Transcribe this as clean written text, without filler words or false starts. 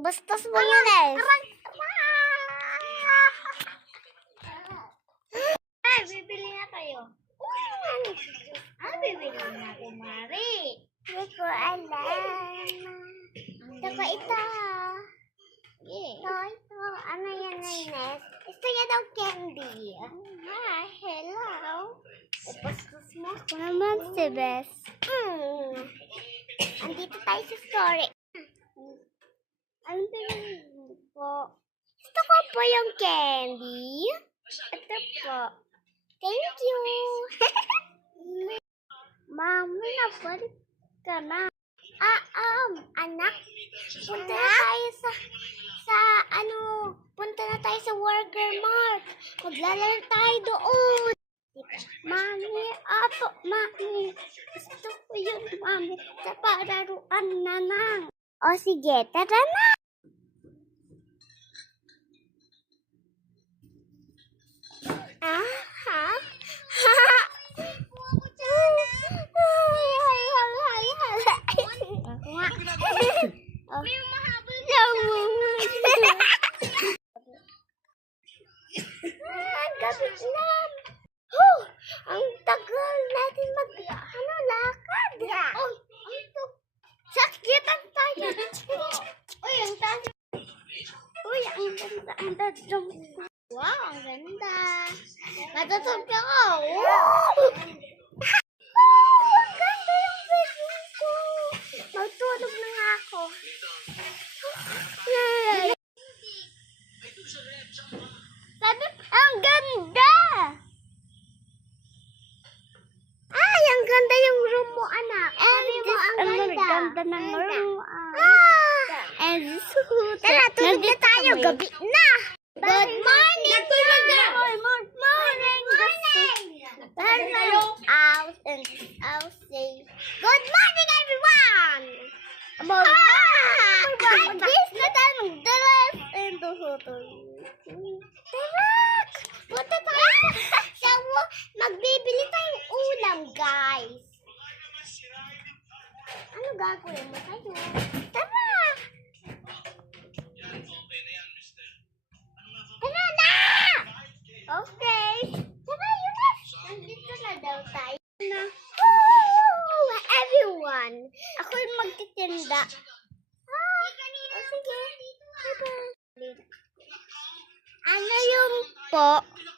Bastos mo yun eh. Ay, bibili na kayo. Ano bibili na kumari? Hindi ko alam. Saka ito. Ito. Ano yan, Ines? Gusto niya daw candy. Ah, hello. Bastos mo. Ako naman si Bes. Andito tayo sa story. Ano po? Gusto ko po yung candy. Ito po. Thank you. Mama, nabalik ka na. Anak. Punta na tayo punta na tayo sa Burger Mart. Maglalaro tayo doon. Mami, mami. Gusto ko yun, mami. Sa pararuan na nang. O sige, tara na. Gabi na. Ang tagal natin lakad. Sakit ang tayo. Ang tayo. Ang ganda. Wow, ang ganda. Matutog ako. Ang ganda yung bedroom ko. Magtulog na nga ako. Sabi, ang ganda. Ang ganda yung room mo, anak. Sabi mo, ang ganda. Ang ganda ng room. Tara, tulog na tayo. Gabi na. Good morning! Good morning! I'll say good morning, everyone! This na tayo magdalas and punta tayo sa magbibili tayong ulam, guys. Ano gagawin mo tayo? Tara! Tara na! Okay. Tara, Yunas. Nandito na daw tayo. Everyone. Ako yung magtitinda. Sige. Bye-bye. Ano yung po?